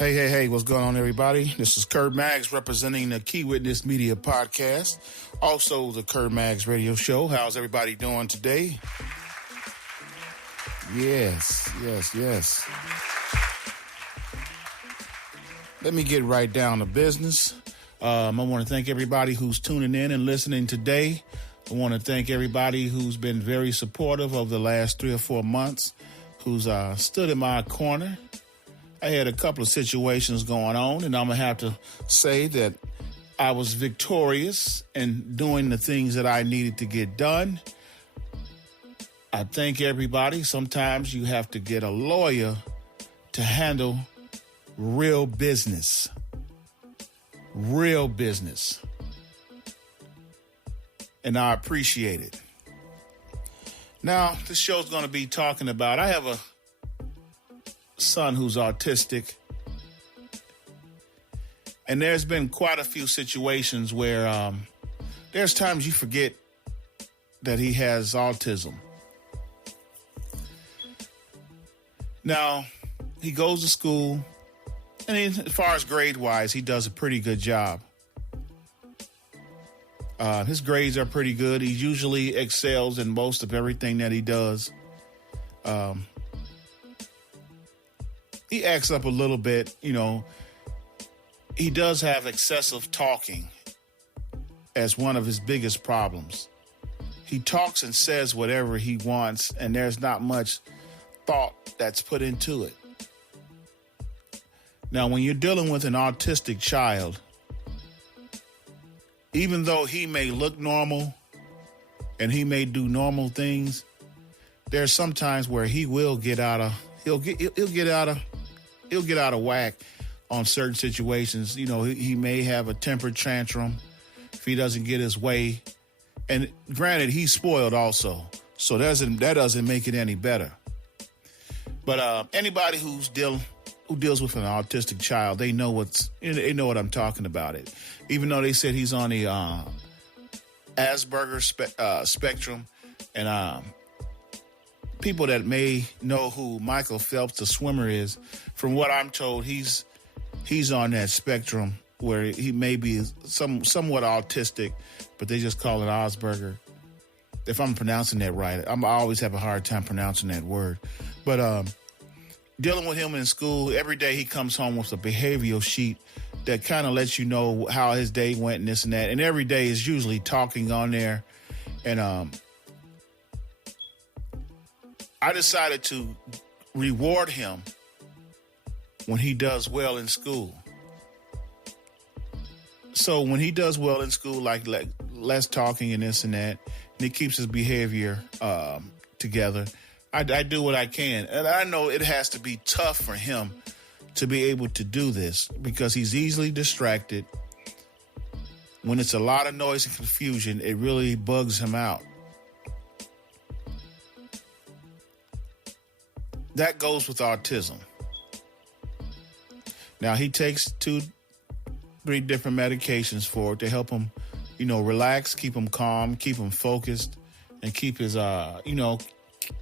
Hey, what's going on, everybody? This is Kurt Maggs representing the Key Witness Media Podcast, also the Kurt Maggs Radio Show. How's everybody doing today? Yes. Let me get right down to business. I want to thank everybody who's tuning in and listening today. I want to thank everybody who's been very supportive over the last 3 or 4 months, who's stood in my corner. I had a couple of situations going on, and I'm going to have to say that I was victorious in doing the things that I needed to get done. I thank everybody. Sometimes you have to get a lawyer to handle real business. Real business. And I appreciate it. Now, this show's going to be talking about, I have a son who's autistic, and there's been quite a few situations where there's times you forget that he has autism. Now, he goes to school, and as far as grade-wise, he does a pretty good job. His grades are pretty good. He usually excels in most of everything that he does. He acts up a little bit, He does have excessive talking as one of his biggest problems. He talks and says whatever he wants, and there's not much thought that's put into it. Now, when you're dealing with an autistic child, even though he may look normal and he may do normal things, there's some times where he will get out of whack on certain situations. He may have a temper tantrum if he doesn't get his way. And granted, he's spoiled also, so that doesn't make it any better. But anybody who deals with an autistic child, they know what I'm talking about. It, even though they said he's on the Asperger spectrum, and people that may know who Michael Phelps, the swimmer, is, from what I'm told, he's on that spectrum where he may be somewhat autistic, but they just call it Asperger. If I'm pronouncing that right, I always have a hard time pronouncing that word. But dealing with him in school, every day he comes home with a behavioral sheet that kind of lets you know how his day went and this and that. And every day is usually talking on there. And I decided to reward him when he does well in school. So when he does well in school, like less talking and this and that, and he keeps his behavior together, I do what I can. And I know it has to be tough for him to be able to do this because he's easily distracted. When it's a lot of noise and confusion, it really bugs him out. That goes with autism. Now, he takes 2-3 different medications for it to help him, relax, keep him calm, keep him focused, and keep his,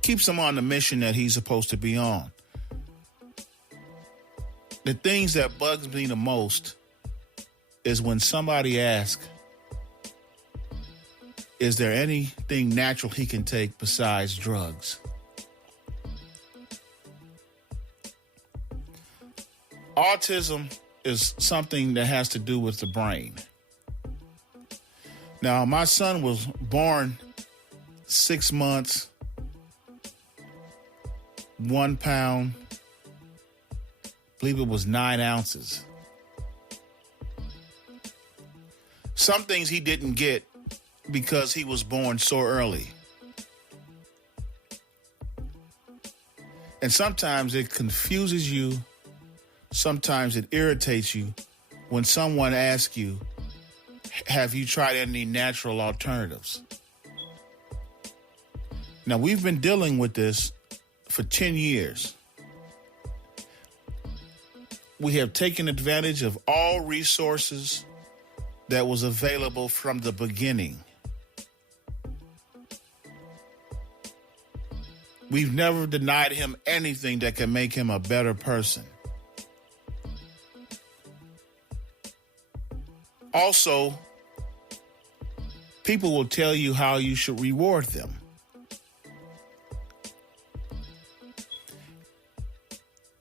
keeps him on the mission that he's supposed to be on. The things that bugs me the most is when somebody asks, is there anything natural he can take besides drugs? Autism is something that has to do with the brain. Now, my son was born 6 months, 1 pound, I believe it was 9 ounces. Some things he didn't get because he was born so early. And sometimes it confuses you. Sometimes it irritates you when someone asks you, have you tried any natural alternatives? Now, we've been dealing with this for 10 years. We have taken advantage of all resources that was available from the beginning. We've never denied him anything that can make him a better person. Also, people will tell you how you should reward them.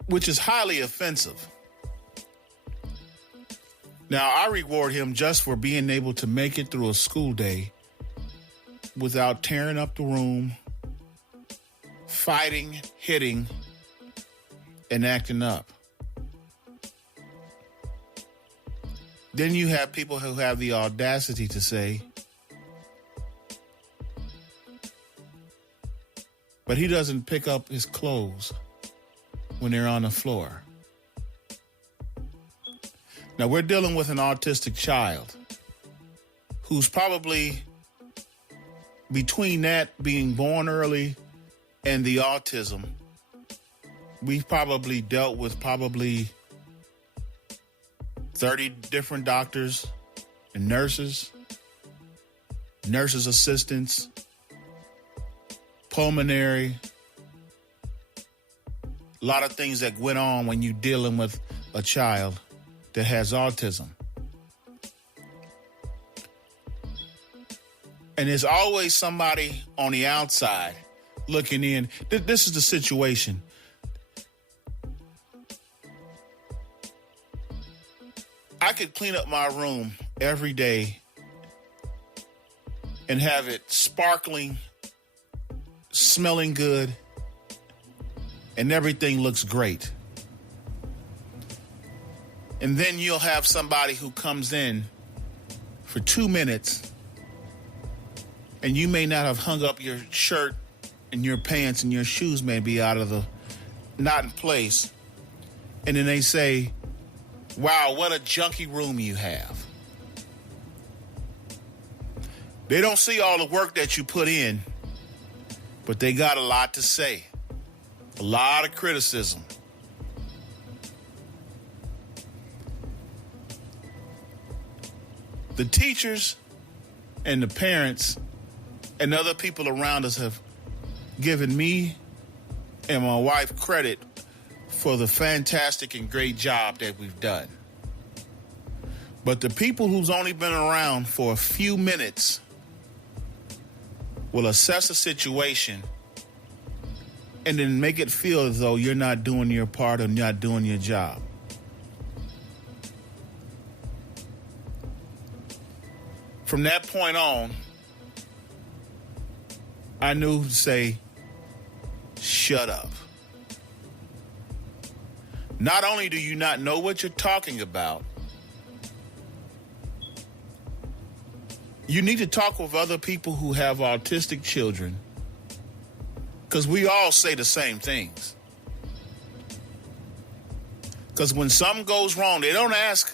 Which is highly offensive. Now, I reward him just for being able to make it through a school day without tearing up the room, fighting, hitting, and acting up. Then you have people who have the audacity to say, but he doesn't pick up his clothes when they're on the floor. Now, we're dealing with an autistic child who's probably between that being born early and the autism. We've probably dealt with 30 different doctors and nurses assistants, pulmonary, a lot of things that went on when you're dealing with a child that has autism. And there's always somebody on the outside looking in. This is the situation. I could clean up my room every day and have it sparkling, smelling good, and everything looks great. And then you'll have somebody who comes in for 2 minutes and you may not have hung up your shirt and your pants and your shoes may be not in place. And then they say, wow, what a junky room you have. They don't see all the work that you put in, but they got a lot to say, a lot of criticism. The teachers and the parents and other people around us have given me and my wife credit for the fantastic and great job that we've done. But the people who's only been around for a few minutes will assess a situation and then make it feel as though you're not doing your part or not doing your job. From that point on, I knew to say, shut up. Not only do you not know what you're talking about, you need to talk with other people who have autistic children, because we all say the same things. Because when something goes wrong, they don't ask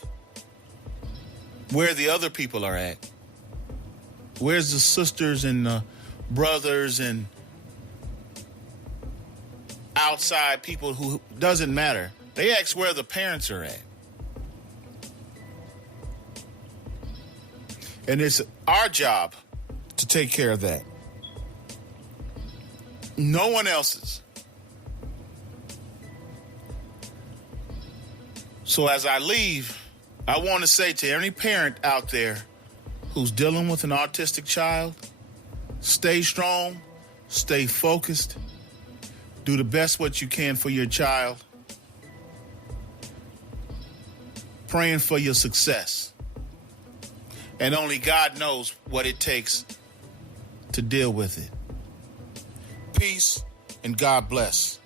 where the other people are at. Where's the sisters and the brothers and outside people who doesn't matter. They ask where the parents are at. And it's our job to take care of that. No one else's. So as I leave, I want to say to any parent out there who's dealing with an autistic child, stay strong, stay focused, do the best what you can for your child, praying for your success. And only God knows what it takes to deal with it. Peace and God bless.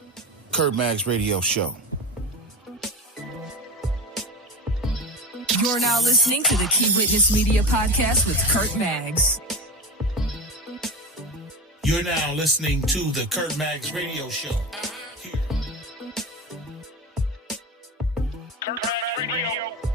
Kurt Maggs Radio Show. You're now listening to the Key Witness Media Podcast with Kurt Maggs. You're now listening to the Kurt Maggs Radio Show. Here. Kurt Maggs Radio.